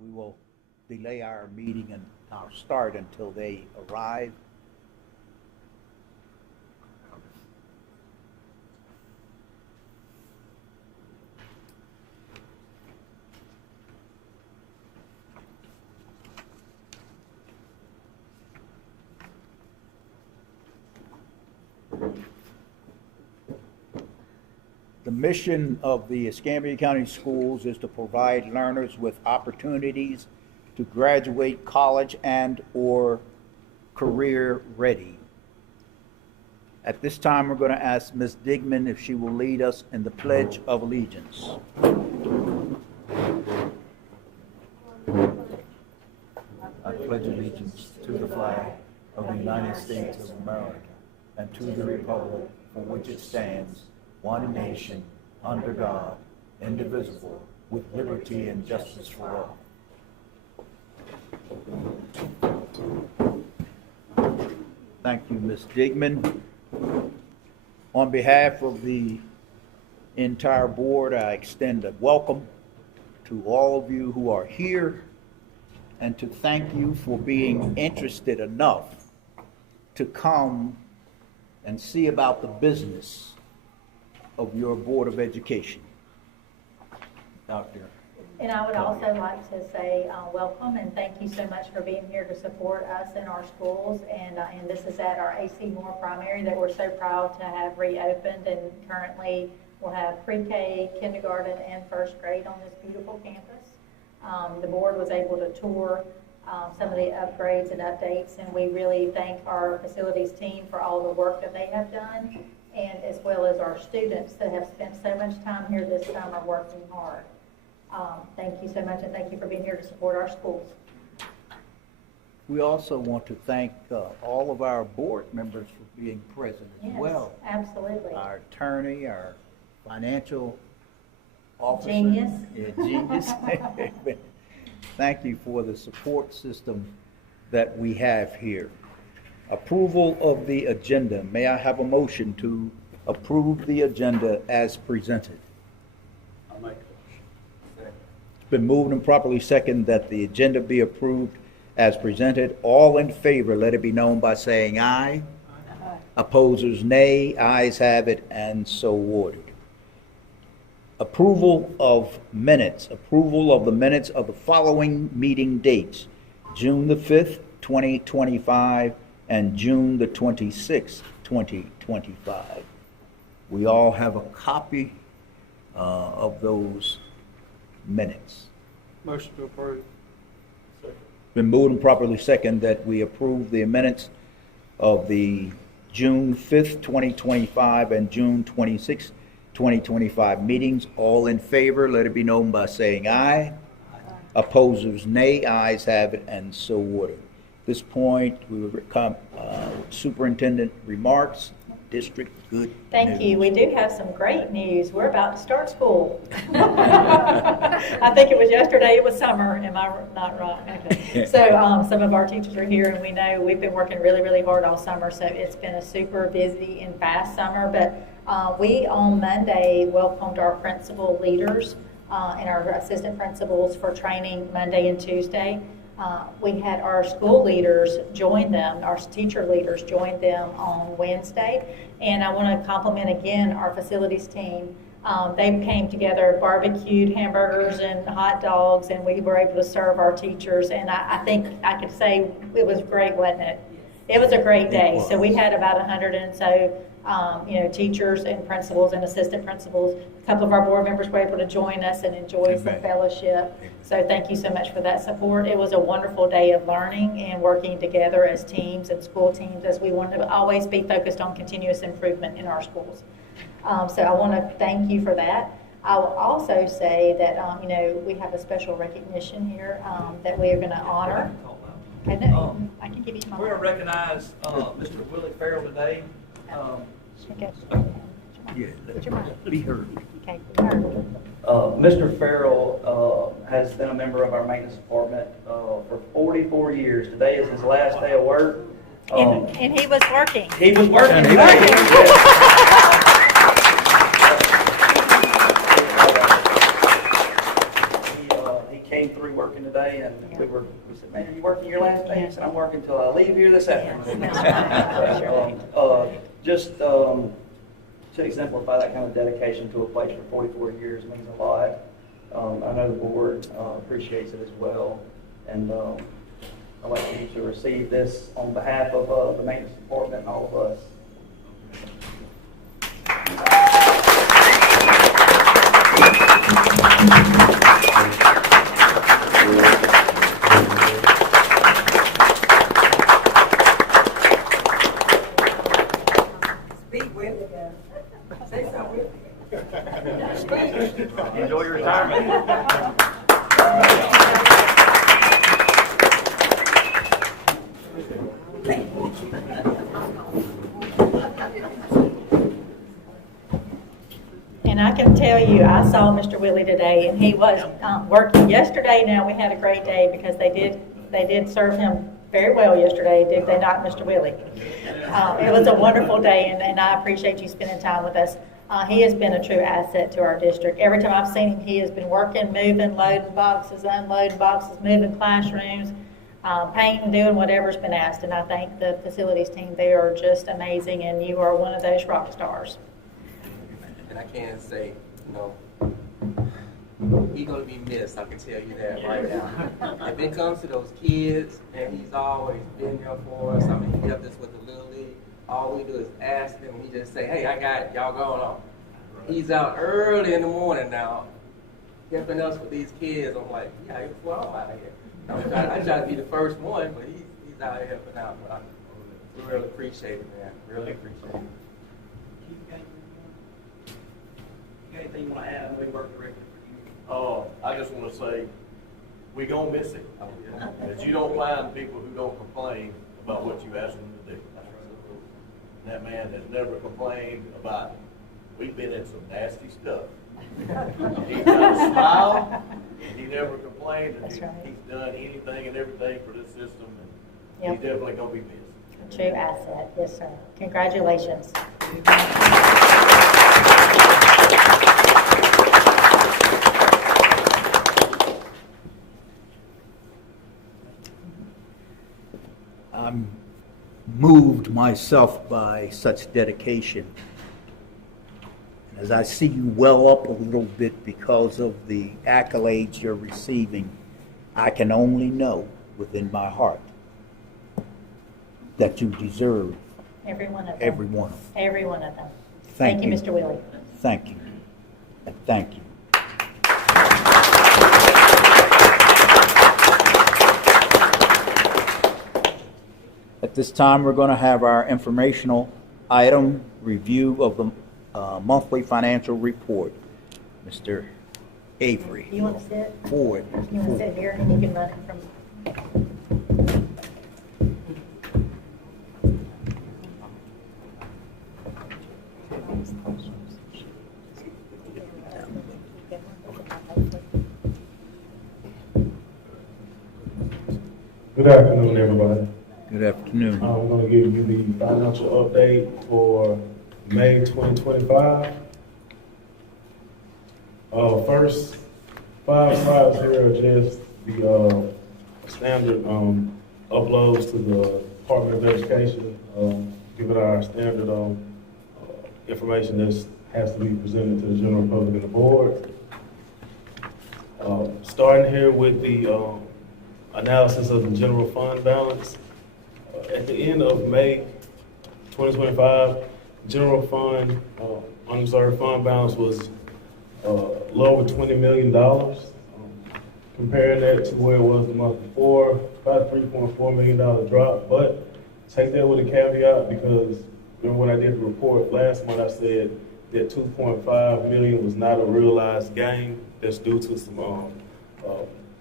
We will delay our meeting and our start until they arrive. The mission of the Escambia County Schools is to provide learners with opportunities to graduate college and/or career ready. At this time, we're going to ask Ms. Digman if she will lead us in the Pledge of Allegiance. I pledge allegiance to the flag of the United States of America and to the republic for which it stands, one nation, under God, indivisible, with liberty and justice for all. Thank you, Ms. Digman. On behalf of the entire board, I extend a welcome to all of you who are here and to thank you for being interested enough to come and see about the business of your Board of Education. Dr. And I would also like to say welcome and thank you so much for being here to support us in our schools. And this is at our A.C. Moore Primary that we're so proud to have reopened. And currently we'll have pre-K, kindergarten, and first grade on this beautiful campus. The board was able to tour some of the upgrades and updates, and we really thank our facilities team for all the work that they have done, and as well as our students that have spent so much time here this summer working hard. Thank you so much, and thank you for being here to support our schools. We also want to thank all of our board members for being present as well. Absolutely. Our attorney, our financial officer. Genius. Yeah, genius. Thank you for the support system that we have here. Approval of the agenda. May I have a motion to approve the agenda as presented? I'll make a motion. It's been moved and properly seconded that the agenda be approved as presented. All in favor, let it be known by saying aye. Aye. Opposers, nay. Ayes have it, and so ordered. Approval of minutes. Approval of the minutes of the following meeting dates: June the 5th, 2025, and June the 26th, 2025. We all have a copy of those minutes. Motion to approve. Been moved and properly seconded that we approve the minutes of the June 5th, 2025 and June 26th, 2025 meetings. All in favor, let it be known by saying aye. Opposers, nay. Ayes have it, and so ordered. At this point, we will come superintendent remarks. District, good Thank news. you. We do have some great news. We're about to start school. I think it was yesterday, it was summer. Am I not right? Okay. So some of our teachers are here, and we know we've been working really, really hard all summer. So it's been a super busy and fast summer. But we on Monday welcomed our principal leaders and our assistant principals for training Monday and Tuesday. We had our school leaders join them, our teacher leaders joined them on Wednesday. And I want to compliment again our facilities team. They came together, barbecued hamburgers and hot dogs, and we were able to serve our teachers. And I think I could say it was great, wasn't it? It was a great day. So we had about 100 and so teachers and principals and assistant principals. A couple of our board members were able to join us and enjoy some fellowship. So thank you so much for that support. It was a wonderful day of learning and working together as teams and school teams, as we want to always be focused on continuous improvement in our schools. So I want to thank you for that. I will also say that we have a special recognition here that we are going to honor. I know. I can give you my. We're going to recognize Mr. Willie Farrell today. Okay. Yeah, Put your mic. be heard. Okay. Heard. Mr. Farrell has been a member of our maintenance department for 44 years. Today is his last day of work. And he was working. He was working. He came through working today, and we said, man, you working your last day? He said, I'm working till I leave here this afternoon. Just to exemplify that kind of dedication to a place for 44 years means a lot. I know the board appreciates it as well, and I'd like you to receive this on behalf of the maintenance department and all of us. Speak with it, say something with it. Enjoy your retirement. And I can tell you, I saw Mr. Willie today, and he was working yesterday. Now, we had a great day because they did serve him very well yesterday, did they not, Mr. Willie? It was a wonderful day, and I appreciate you spending time with us. He has been a true asset to our district. Every time I've seen him, he has been working, moving, loading boxes, unloading boxes, moving classrooms, painting, doing whatever's been asked. And I think the facilities team, they are just amazing, and you are one of those rock stars. And I can say, he's gonna be missed, I can tell you that right now. If it comes to those kids, and he's always been there for us. I mean, he helped us with the Little League. All we do is ask him, and he just say, hey, I got it, y'all going on. He's out early in the morning now, helping us with these kids. I'm like, yeah, well, I'm out of here. I try to be the first one, but he's out here helping out. But we really appreciate it, man. Really appreciate it. Anything you want to add? I know we work directly for you. I just want to say, we gonna miss it. That you don't find people who don't complain about what you ask them to do. That man has never complained about, we've been in some nasty stuff. He's got a smile, and he never complained, and That's right. he's done anything and everything for this system, and Yep. he's definitely gonna be missed. A true asset, yes, sir. Congratulations. I'm moved myself by such dedication. As I see you well up a little bit because of the accolades you're receiving, I can only know within my heart that you deserve Every one of them. every one of them. Every one of them. Thank Thank you, you. Mr. Willie. Thank you. And thank you. At this time, we're going to have our informational item review of the monthly financial report. Mr. Avery. You want to sit? Forward. You want to sit here and you can run it from. Good afternoon, everybody. Good afternoon. I'm going to give you the financial update for May 2025. First 5 slides here are just the standard uploads to the Department of Education, giving our standard information that has to be presented to the general public and the board. Starting here with the analysis of the general fund balance. At the end of May 2025, general fund, unreserved fund balance was low over $20 million. Comparing that to where it was the month before, about a $3.4 million drop. But take that with a caveat, because remember when I did the report last month, I said that $2.5 million was not a realized gain. That's due to some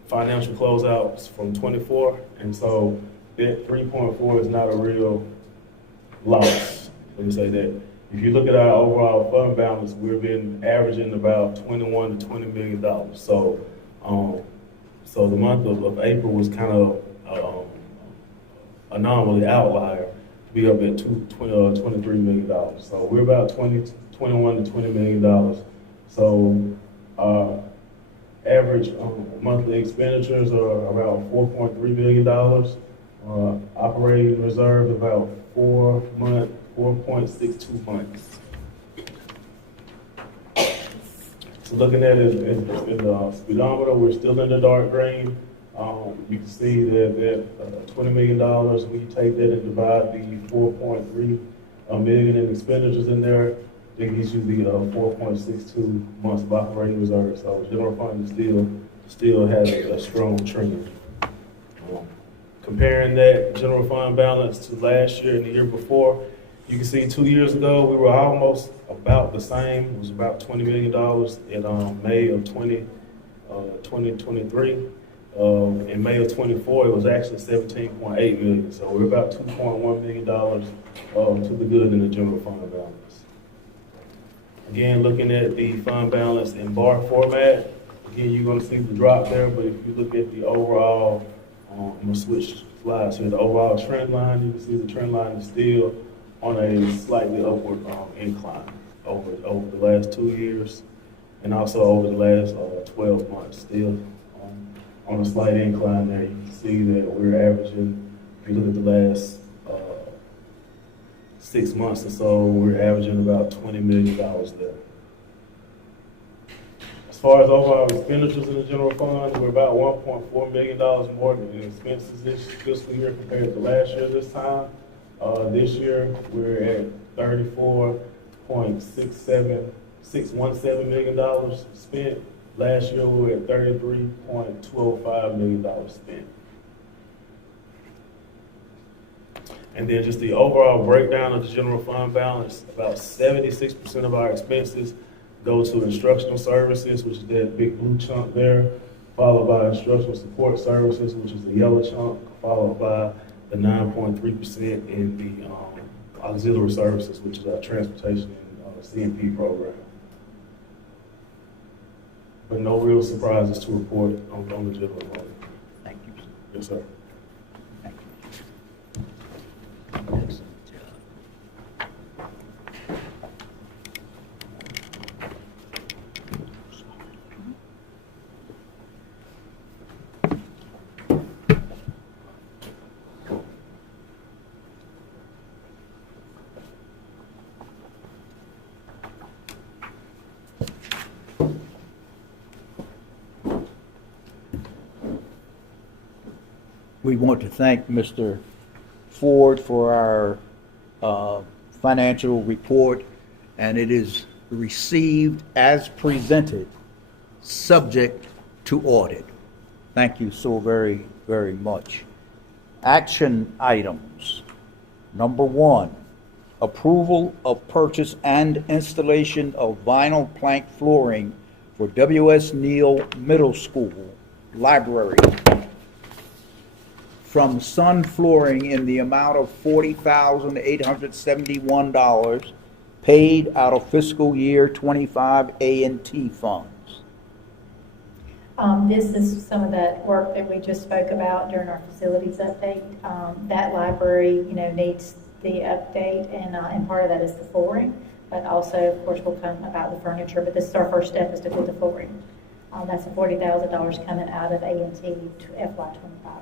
financial closeouts from 24, and so that 3.4 is not a real loss. Let me say that. If you look at our overall fund balance, we've been averaging about $21 to $20 million. So, so the month of April was kind of anomaly outlier to be up at $23 million. So we're about 21 to $20 million. So average average monthly expenditures are about $4.3 million. Operating reserve about 4.62 months. So looking at it in the speedometer, we're still in the dark green. You can see that $20 million, when you take that and divide the 4.3 million in expenditures in there, it gives you the 4.62 months of operating reserve. So general fund still has a strong trend. Comparing that general fund balance to last year and the year before, you can see 2 years ago, we were almost about the same. It was about $20 million in May of 2023. In May of 24, it was actually 17.8 million. So we're about $2.1 million to the good in the general fund balance. Again, looking at the fund balance in bar format, again, you're going to see the drop there, but if you look at the overall, I'm going to switch slides here, the overall trend line, you can see the trend line is still on a slightly upward incline over the last 2 years and also over the last 12 months, still on a slight incline there. You can see that we're averaging, if you look at the last 6 months or so, we're averaging about $20 million there. As far as overall expenditures in the general fund, we're about $1.4 million more in expenses this fiscal year compared to last year this time. This year, we're at $34.617 million spent. Last year, we were at $33.205 million spent. And then just the overall breakdown of the general fund balance, about 76% of our expenses go to instructional services, which is that big blue chunk there, followed by instructional support services, which is the yellow chunk, followed by the 9.3% in the auxiliary services, which is our transportation and CMP program. But no real surprises to report on the general fund. Thank you. Yes, sir. Thank you. Excellent job. We want to thank Mr. Ford for our financial report, and it is received as presented, subject to audit. Thank you so very, very much. Action items. Number 1, approval of purchase and installation of vinyl plank flooring for W.S. Neal Middle School Library from Sun Flooring in the amount of $40,871 paid out of fiscal year 25 A&T funds. This is some of that work that we just spoke about during our facilities update. That library, needs the update, and part of that is the flooring, but also, of course, will come about the furniture. But this is our first step, is to put the flooring. That's the $40,000 coming out of A&T to FY25.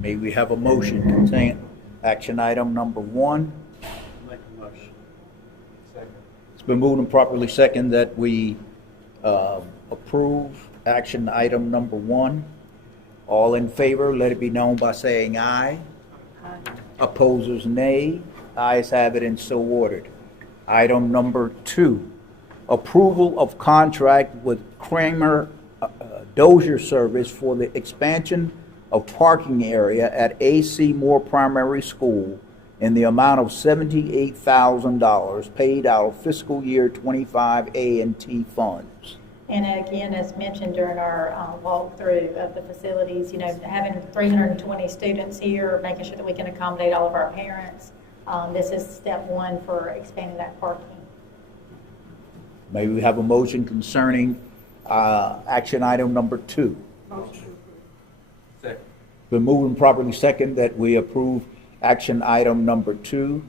May we have a motion concerning action item number 1? Make a motion. Second. It's been moved and properly second that we approve action item number 1. All in favor, let it be known by saying aye. Aye. Opposers, nay. Ayes have it and so ordered. Item number 2, approval of contract with Kramer Dozier Service for the expansion of parking area at A.C. Moore Primary School in the amount of $78,000 paid out of fiscal year 25 A&T funds. And again, as mentioned during our walkthrough of the facilities, having 320 students here, making sure that we can accommodate all of our parents, this is step 1 for expanding that parking. May we have a motion concerning action item number 2? Second. Been moved and properly second that we approve action item number 2.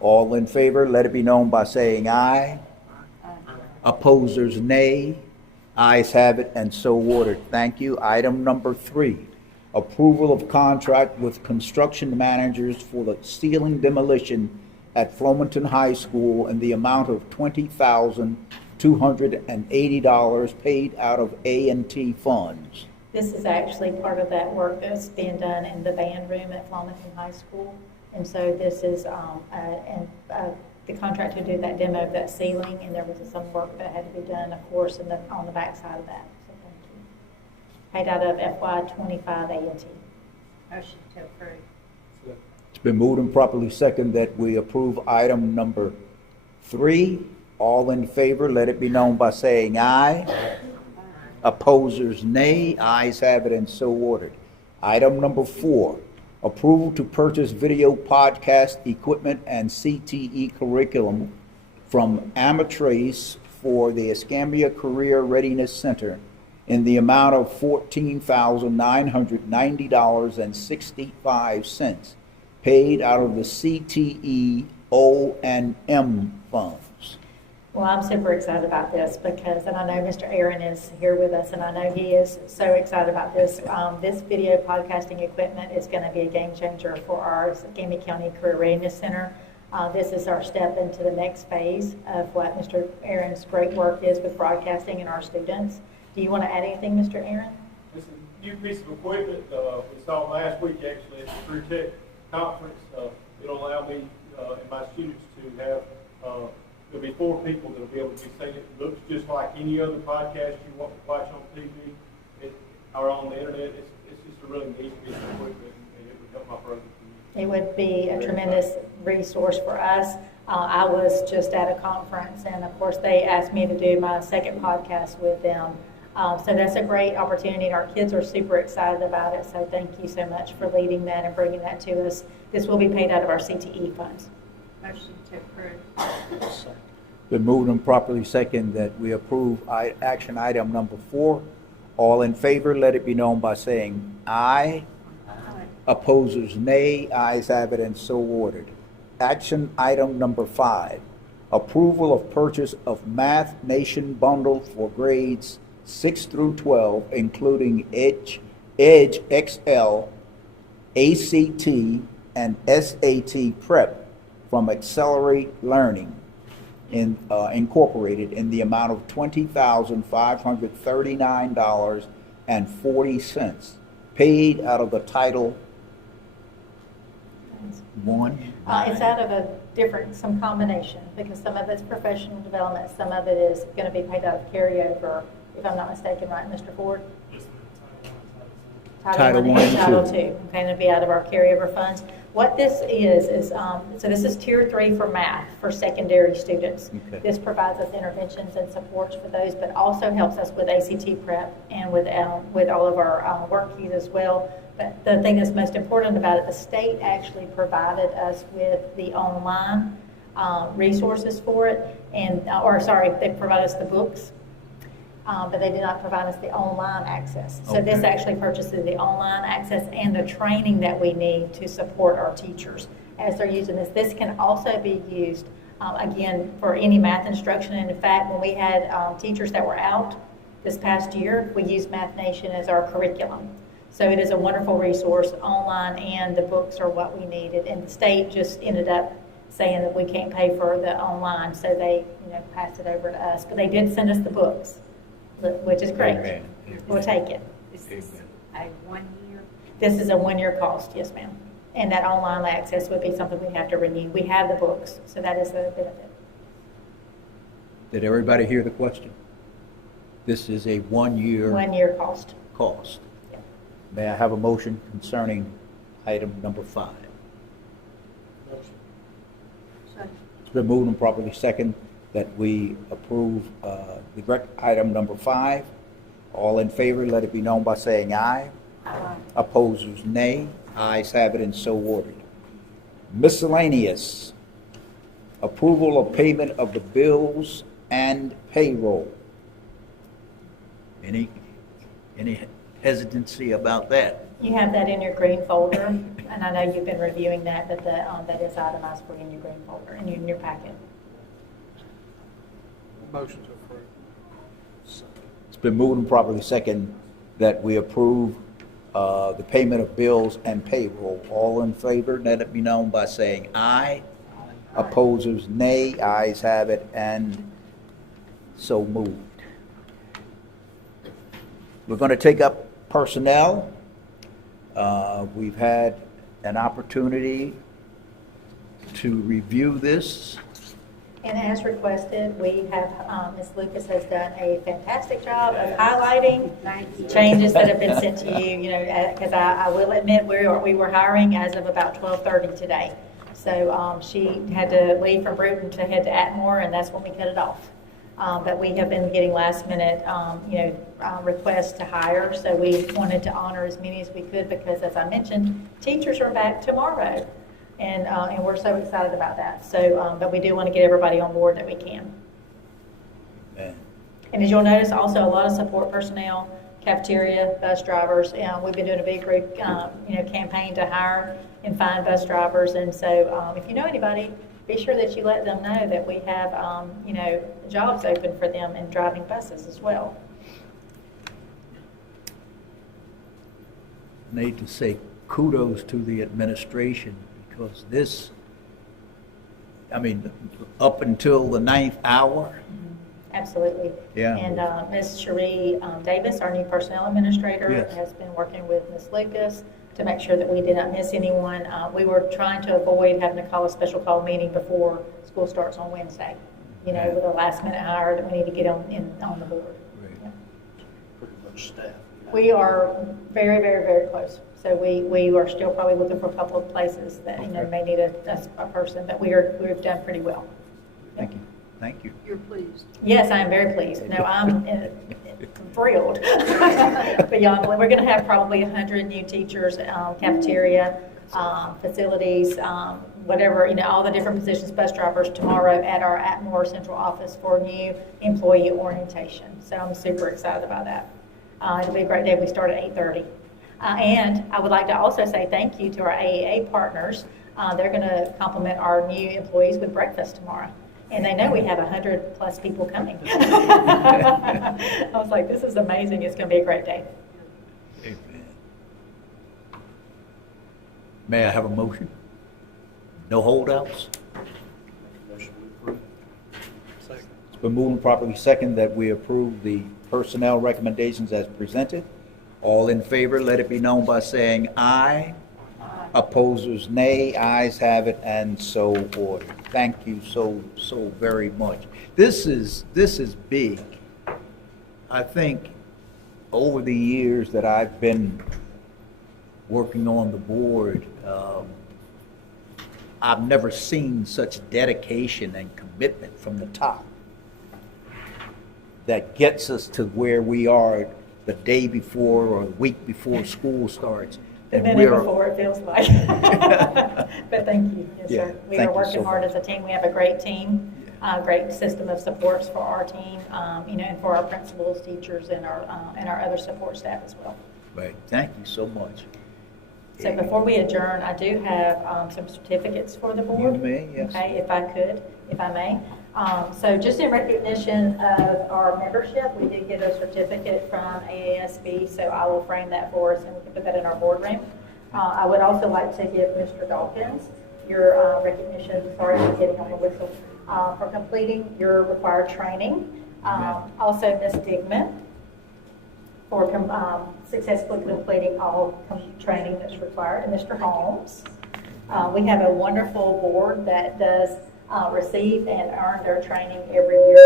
All in favor, let it be known by saying aye. Aye. Opposers, nay. Ayes have it, and so ordered. Thank you. Item number 3, approval of contract with construction managers for the ceiling demolition at Flomaton High School in the amount of $20,280 paid out of A&T funds. This is actually part of that work that's being done in the band room at Flomaton High School. And so this is the contract to do that demo of that ceiling, and there was some work that had to be done, of course, on the back side of that. So thank you. Paid out of FY25 A&T. Motion to approve. It's been moved and properly second that we approve item number 3. All in favor, let it be known by saying aye. Opposers, nay. Ayes have it, and so ordered. Item number 4, approval to purchase video podcast equipment and CTE curriculum from Amatrace for the Escambia Career Readiness Center in the amount of $14,990.65, paid out of the CTE O&M funds. Well, I'm super excited about this because, and I know Mr. Aaron is here with us, and I know he is so excited about this. This video podcasting equipment is going to be a game changer for our Escambia County Career Readiness Center. This is our step into the next phase of what Mr. Aaron's great work is with broadcasting and our students. Do you want to add anything, Mr. Aaron? This is a new piece of equipment we saw last week actually at the Career Tech Conference. It'll allow me and my students to have, there'll be 4 people that'll be able to be seen. It looks just like any other podcast you watch on TV or on the internet. It's just a really neat piece of equipment, and it would help my program. It would be a tremendous resource for us. I was just at a conference, and of course they asked me to do my second podcast with them. So that's a great opportunity, and our kids are super excited about it. So thank you so much for leading that and bringing that to us. This will be paid out of our CTE funds. Motion to approve. Been moved and properly second that we approve action item number 4. All in favor, let it be known by saying aye. Opposers, nay. Ayes have it, and so ordered. Action item number 5, approval of purchase of Math Nation bundle for grades 6 through 12, including Edge XL, ACT, and SAT prep from Accelerate Learning Incorporated in the amount of $20,539.40, paid out of the Title I. It's out of some combination, because some of it's professional development, some of it is going to be paid out of carryover, if I'm not mistaken, right, Mr. Ford? Title I and Title II. Okay, and it'll be out of our carryover funds. What this is so this is Tier 3 for math for secondary students. Okay. This provides us interventions and supports for those, but also helps us with ACT prep and with all of our work keys as well. But the thing that's most important about it, the state actually provided us with the online resources for it, they provided us the books. But they did not provide us the online access. So this actually purchases the online access and the training that we need to support our teachers as they're using this. This can also be used, again, for any math instruction. And in fact, when we had teachers that were out this past year, we used Math Nation as our curriculum. So it is a wonderful resource online, and the books are what we needed. And the state just ended up saying that we can't pay for the online, so they passed it over to us. But they did send us the books, which is great. Amen. We'll take it. Is this a 1 year? This is a 1-year cost, yes, ma'am. And that online access would be something we have to renew. We have the books, so that is the benefit. Did everybody hear the question? This is a 1-year 1-year cost. cost. Yeah. May I have a motion concerning item number 5? Second. It's been moved and properly second that we approve item number 5. All in favor, let it be known by saying aye. Aye. Opposers, nay. Ayes have it, and so ordered. Miscellaneous. Approval of payment of the bills and payroll. Any hesitancy about that? You have that in your green folder, and I know you've been reviewing that, but that is itemized for you in your green folder, and in your packet. Motion to approve. Been moved and properly second that we approve the payment of bills and payroll. All in favor, let it be known by saying aye. Opposers, nay. Ayes have it, and so moved. We're going to take up personnel. We've had an opportunity to review this. And as requested, we have, Ms. Lucas has done a fantastic job of highlighting changes that have been sent to you, because I will admit, we were hiring as of about 12:30 today. So she had to leave from Bruton to head to Atmore, and that's when we cut it off. But we have been getting last minute, requests to hire, so we wanted to honor as many as we could, because as I mentioned, teachers are back tomorrow. And we're so excited about that. So, but we do want to get everybody on board that we can. Man. And as you'll notice, also a lot of support personnel, cafeteria, bus drivers. We've been doing a big group, campaign to hire and find bus drivers. And so, if you know anybody, be sure that you let them know that we have, jobs open for them in driving buses as well. Need to say kudos to the administration, because this, up until the 9th hour. Absolutely. Yeah. And Ms. Cherie Davis, our new personnel administrator, Yes. has been working with Ms. Lucas to make sure that we did not miss anyone. We were trying to avoid having to call a special call meeting before school starts on Wednesday, with a last minute hire that we need to get on the board. Right. Yeah. Pretty much staff. We are very, very, very close. So we are still probably looking for a couple of places that, may need a person, but we've done pretty well. Thank you. Thank you. You're pleased. Yes, I am very pleased. No, I'm thrilled. Beyond, we're going to have probably 100 new teachers, cafeteria, facilities, whatever, all the different positions, bus drivers tomorrow at our Atmore Central Office for new employee orientation. So I'm super excited about that. It'll be a great day. We start at 8:30. And I would like to also say thank you to our AEA partners. They're going to compliment our new employees with breakfast tomorrow. And they know we have 100 plus people coming. I was like, this is amazing. It's going to be a great day. Amen. May I have a motion? No holdouts? Motion to approve. Second. It's been moved and properly second that we approve the personnel recommendations as presented. All in favor, let it be known by saying aye. Opposers, nay. Ayes have it, and so ordered. Thank you so very much. This is big. I think over the years that I've been working on the board, I've never seen such dedication and commitment from the top that gets us to where we are the day before or the week before school starts. The minute before, it feels like. But thank you. Yes, Yeah, sir. We thank are you working so hard much. as a team. We have a great team, great system of supports for our team, and for our principals, teachers, and our other support staff as well. Right. Thank you so much. So before we adjourn, I do have some certificates for the board. You may, yes. Okay, if I may. So just in recognition of our membership, we did get a certificate from AASB, so I will frame that for us and we can put that in our boardroom. I would also like to give Mr. Dawkins your recognition, sorry for getting on the whistle, for completing your required training. Also Ms. Digman for successfully completing all training that's required, and Mr. Holmes. We have a wonderful board that does receive and earn their training every year.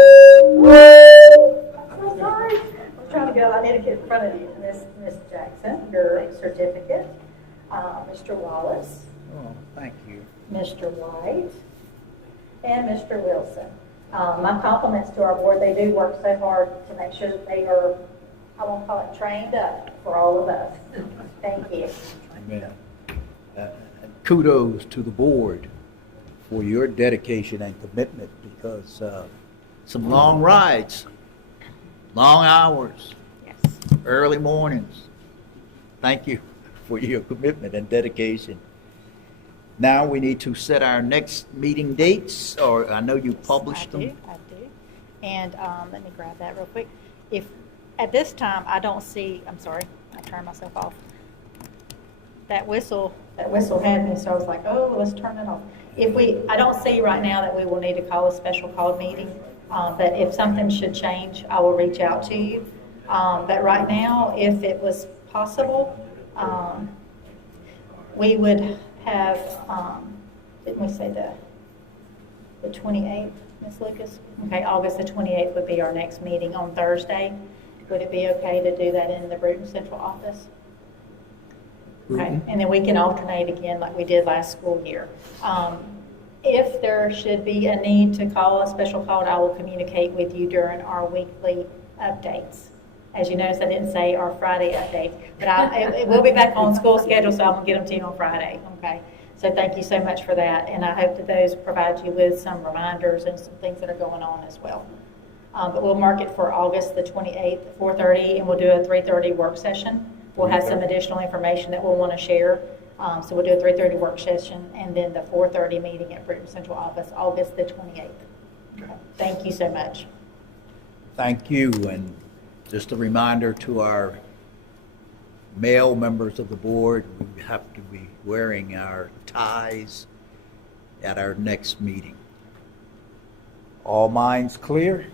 I'm so sorry. I was trying to go. I need to get in front of you. Miss Jackson, your certificate. Mr. Wallace, Oh, thank you. Mr. White, and Mr. Wilson. My compliments to our board. They do work so hard to make sure that they are, I won't call it trained up for all of us. Thank you. Amen. Kudos to the board for your dedication and commitment, because some long rides, long hours, early mornings. Thank you for your commitment and dedication. Now we need to set our next meeting dates, or I know you published them. I do. And let me grab that real quick. If At this time, I don't see, I'm sorry, I turned myself off. That whistle had me, so I was like, oh, let's turn it off. I don't see right now that we will need to call a special called meeting, but if something should change, I will reach out to you. But right now, if it was possible, we would have, didn't we say the 28th, Ms. Lucas? Okay, August the 28th would be our next meeting on Thursday. Would it be okay to do that in the Bruton Central office? Okay, and then we can alternate again like we did last school year. If there should be a need to call a special call, I will communicate with you during our weekly updates. As you notice, I didn't say our Friday update, but it will be back on school schedule, so I'm going to get them to you on Friday, okay? So thank you so much for that, and I hope that those provide you with some reminders and some things that are going on as well. But we'll mark it for August the 28th, 4:30, and we'll do a 3:30 work session. We'll have some additional information that we'll want to share. So we'll do a 3:30 work session, and then the 4:30 meeting at Bruton Central Office, August the 28th. Okay. Thank you so much. Thank you, and just a reminder to our male members of the board, we have to be wearing our ties at our next meeting. All minds clear?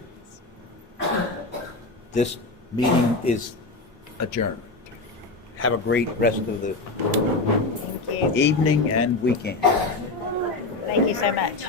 This meeting is adjourned. Have a great rest of the Thank you. evening and weekend. Thank you so much.